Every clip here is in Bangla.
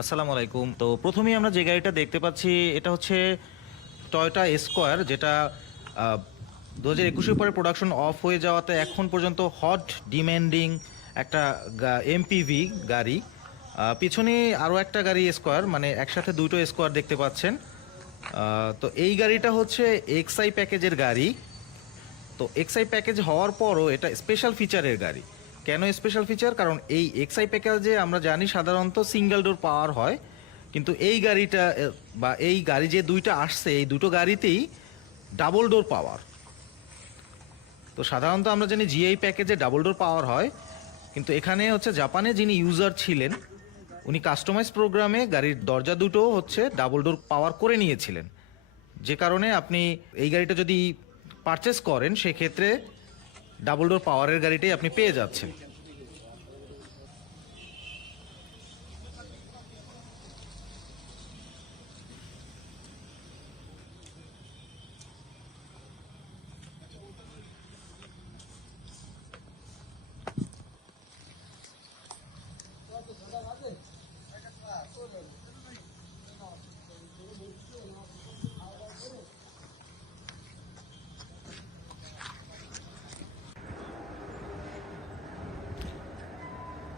আসসালামু আলাইকুম। তো প্রথমেই আমরা যে গাড়িটা দেখতে পাচ্ছি, এটা হচ্ছে টয়টা স্কোয়ার যেটা দু হাজার একুশের পরে প্রোডাকশন অফ হয়ে যাওয়াতে এখন পর্যন্ত হট ডিম্যান্ডিং একটা এমপিভি গাড়ি। পিছনে আরও একটা গাড়ি স্কোয়ার মানে একসাথে দুটো স্কোয়ার দেখতে পাচ্ছেন। তো এই গাড়িটা হচ্ছে এক্সআই প্যাকেজের গাড়ি। তো এক্সআই প্যাকেজ হওয়ার পরও এটা স্পেশাল ফিচারের গাড়ি। কেন স্পেশাল ফিচার কারণ এই এক্সআই প্যাকেজে আমরা জানি সাধারণত সিঙ্গেল ডোর পাওয়ার হয়। কিন্তু এই গাড়িটা বা এই গাড়ি যে দুইটা আসছে, এই দুটো গাড়িতেই ডাবল ডোর পাওয়ার তো সাধারণত আমরা জানি জিআই প্যাকেজে ডাবল ডোর পাওয়ার হয়। কিন্তু এখানে হচ্ছে জাপানে যিনি ইউজার ছিলেন, উনি কাস্টমাইজ প্রোগ্রামে গাড়ির দরজা দুটো হচ্ছে ডাবল ডোর পাওয়ার করে নিয়েছিলেন। যে কারণে আপনি এই গাড়িটা যদি পারচেস করেন, সেক্ষেত্রে ডাবল ডোর পাওয়ারের গাড়িটাই আপনি পেয়ে যাচ্ছেন।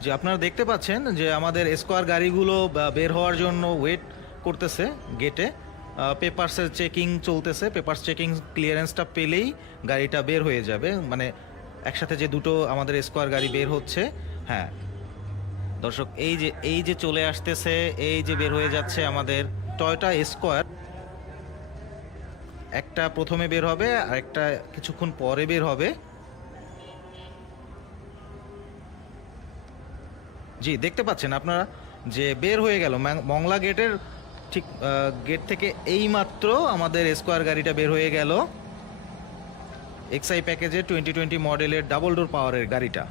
যে আপনারা দেখতে পাচ্ছেন যে আমাদের স্কোয়ার গাড়িগুলো বের হওয়ার জন্য ওয়েট করতেছে গেটে পেপারসের চেকিং চলতেছে পেপারস চেকিং ক্লিয়ারেন্সটা পেলেই গাড়িটা বের হয়ে যাবে। মানে একসাথে যে দুটো আমাদের স্কোয়ার গাড়ি বের হচ্ছে হ্যাঁ। দর্শক, এই যে এই যে চলে আসতেছে, এই যে বের হয়ে যাচ্ছে আমাদের টয়টা স্কোয়ার একটা প্রথমে বের হবে আর একটা কিছুক্ষণ পরে বের হবে। জি, দেখতে পাচ্ছেন আপনারা যে বের হয়ে গেল মংলা গেটের ঠিক গেট থেকে এই মাত্র আমাদের স্কোয়ার গাড়িটা বের হয়ে গেল। এক্সআই প্যাকেজের টোয়েন্টি টোয়েন্টি মডেলের ডাবল ডোর পাওয়ারের গাড়িটা।